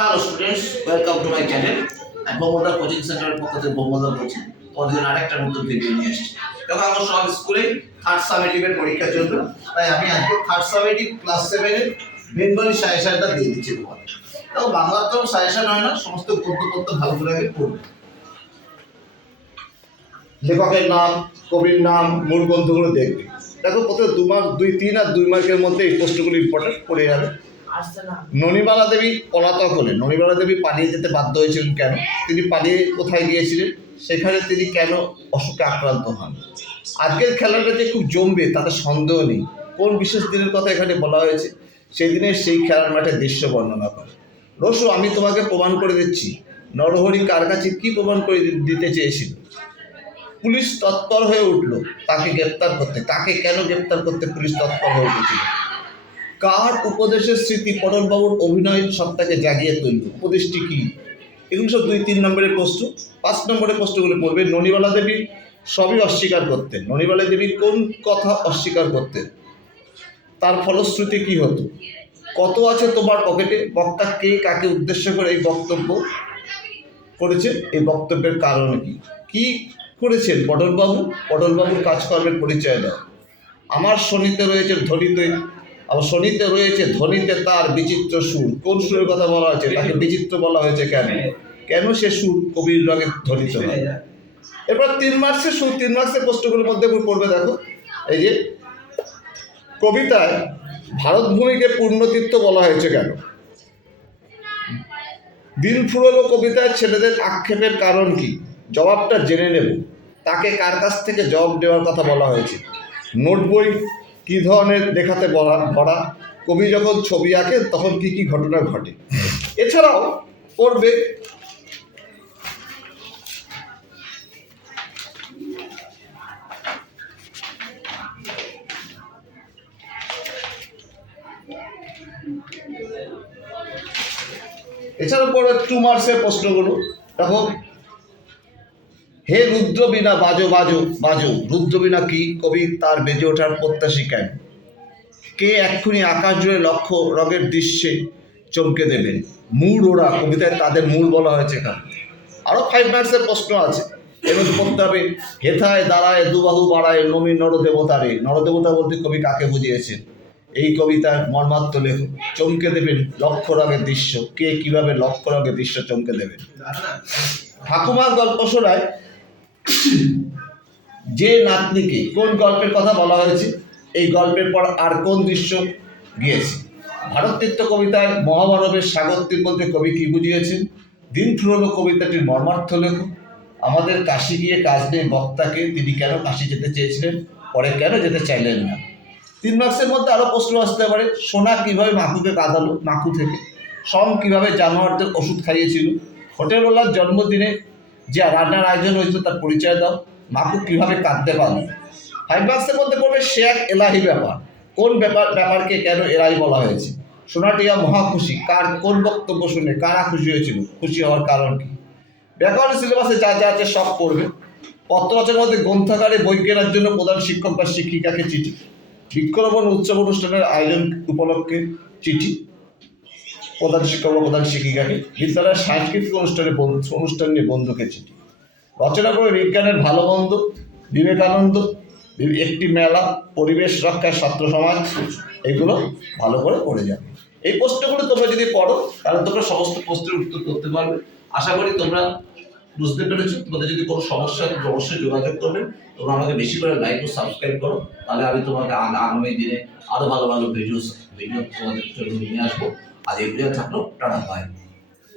Hello students, welcome to my channel. আমি বোমোদা coaching সেন্টারের পক্ষ থেকে বোমোদা বলছি। তোমাদের জন্য আরেকটা নতুন ভিডিও নিয়ে এসেছি। দেখো, আমার সব স্কুলে থার্ড সামেটিভের পরীক্ষা চলবে, তাই আমি আজকে থার্ড সামেটিভ ক্লাস 7 এর বেঙ্গলি সাজেশনটা দিয়ে দিচ্ছি তোমাদের। দেখো, বাংলা তো সাজেশন হয় না, সমস্ত গদ্য ভালো করে আগে পড়বে। লেখকের নাম, কবির নাম, মূল গ্রন্থগুলো দেখবে। দেখো, প্রথমে 2 মার্ক, 2, 3 আর 2 মার্কের মধ্যে এই প্রশ্নগুলো ইম্পর্টেন্ট পড়ে যাবে। ননিবালা দেবী পলাতক হলেন। ননিবালা দেবী পালিয়ে যেতে বাধ্য হয়েছিলেন কেন? তিনি পালিয়ে কোথায় গিয়েছিলেন? সেখানে তিনি কেন অসুখে আক্রান্ত হন? আজকের খেলাটা যে খুব জমবে তাতে সন্দেহ নেই। কোন বিশেষ দিনের কথা এখানে বলা হয়েছে? সেই দিনের সেই খেলার মাঠের দৃশ্য বর্ণনা করে। রসু, আমি তোমাকে প্রমাণ করে দিচ্ছি। নরহরি কার কাছে কি প্রমাণ করে দিতে চেয়েছিল? পুলিশ তৎপর হয়ে উঠল তাকে গ্রেপ্তার করতে। তাকে কেন গ্রেপ্তার করতে পুলিশ তৎপর হয়ে উঠেছিল? কার উপদেশের স্মৃতি পটলবাবুর অভিনয় সত্তাকে জাগিয়ে তুলল? উপদেশটি কি? এগুলো সব 2-3 নম্বরের প্রশ্ন। 5 নম্বরের প্রশ্নগুলো পড়বে। ননিবালা দেবী সবই অস্বীকার করতেন। ননিবালা দেবী কোন কথা অস্বীকার করতেন? তার ফলশ্রুতি কি হতো? কত আছে তোমার পকেটে? বক্তা কে, কাকে উদ্দেশ্য করে এই বক্তব্য করেছেন? এই বক্তব্যের কারণ কি? কি করেছেন পটলবাবু? পটলবাবুর কাজকর্মের পরিচয় দাও। আমার শনিতে রয়েছে ধ্বনিতে, আবার শনিতে রয়েছে ধ্বনিতে তার বিচিত্র সুর। কোন সুরের কথা বলা হয়েছে? তাকে বিচিত্র বলা হয়েছে কেন? কেন সে সুর কবির রঙে ধ্বনিত হয়? এরপর 3 মার্কসের সুর। 3 মার্কসের প্রশ্নগুলোর মধ্যে পড়বে। দেখো, এই যে কবিতায় ভারতভূমিকে পূর্ণতীর্থ বলা হয়েছে কেন? দিন ফুরলো কবিতায় ছেলেদের আক্ষেপের কারণ কি? জবাবটা জেনে নেব। তাকে কার কাছ থেকে জবাব দেওয়ার কথা বলা হয়েছে? নোট বই কী ধরনের লেখাতে ভরা? কবি যখন ছবি আঁকেন তখন কি কি ঘটনা ঘটে? এছাড়াও পড়বে এছাড়াও পড়বে 2 মার্কসের প্রশ্নগুলো। দেখো, হে রুদ্রবীণা বাজো বাজো বাজো। রুদ্রবীণা কি? কবি তার বেজে ওঠার প্রত্যাশী কেন? কে এক্ষুনি আকাশ জুড়ে লক্ষ রঙের দৃশ্যে চমকে দেবেন? মূল ওরা, কবিতায় তাদের মূল বলা হয়েছে এখানে। আরও 5 মার্কসের প্রশ্ন আছে, এবং পড়তে হবে হেথায় দাঁড়ায় দুবাহু বাড়ায় নবী নরদেবতারে। নরদেবতা বলতে কবি কাকে বুঝিয়েছেন? এই কবিতার মর্মার্থ লেখ। চমকে দেবেন লক্ষ রঙের দৃশ্য। কে কিভাবে লক্ষ রঙের দৃশ্য চমকে দেবেন? ঠাকুমার গল্প শোনায় যে নাতনিকে কোন গল্পের কথা বলা হয়েছে? এই গল্পের পর আর কোন দৃশ্য গিয়েছে? ভারততীর্থ কবিতায় মহাভারতের সাগর তীর বলতে কবি কি বুঝিয়েছেন? দিন ফুরলো কবিতাটির মর্মার্থ লেখ। আমাদের কাশি গিয়ে কাজ নেই বক্তাকে, তিনি কেন কাশি যেতে চেয়েছিলেন, পরে কেন যেতে চাইলেন না? 3 মার্কসের মধ্যে আরও প্রশ্ন আসতে পারে। সোনা কিভাবে মাকুকে কাঁদালো মাকু থেকে? সম কিভাবে জানোয়ারদের ওষুধ খাইয়েছিল? হোটেলওয়ালার জন্মদিনে যে রান্নার আয়োজন হয়েছিল তার পরিচয় দাও। মাকু কিভাবে কাঁদতে পারল? 5 মার্কসের মধ্যে পড়বে শেখ এলাহি ব্যাপার। কোন ব্যাপারকে কেন এলাহি বলা হয়েছে? সোনাটিয়া মহা খুশি। কার কোন বক্তব্য শুনে কারা খুশি হয়েছিল? খুশি হওয়ার কারণ কি? ব্যাকরণ সিলেবাসে যা যা আছে সব পড়বে। পত্র রচনার মধ্যে গ্রন্থাগারে বই কেনার জন্য প্রধান শিক্ষক বা শিক্ষিকাকে চিঠি। বৃক্ষরোপণ উৎসব অনুষ্ঠানের আয়োজন উপলক্ষে চিঠি প্রধান শিক্ষক বা প্রধান শিক্ষিকাকে। বিদ্যালয়ের সাংস্কৃতিক অনুষ্ঠান নিয়ে বন্ধুকে চিঠি। রচনা করে বিজ্ঞানের ভালো মন্দ, বিবেকানন্দ, একটি মেলা, পরিবেশ রক্ষার ছাত্র সমাজ, এগুলো ভালো করে পড়ে যাবে। এই প্রশ্নগুলো তোমরা যদি পড়ো তাহলে তোমরা সমস্ত প্রশ্নের উত্তর করতে পারবে। আশা করি তোমরা বুঝতে পেরেছো। তোমাদের যদি কোনো সমস্যা হয় তোমরা অবশ্যই যোগাযোগ করবে। তোমরা আমাকে বেশি করে লাইক ও সাবস্ক্রাইব করো, তাহলে আমি তোমাকে আগামী দিনে আরও ভালো ভালো ভিডিও তোমাদের জন্য নিয়ে আসবো। আজ এই ভিডিও থাকলো। Tata, by.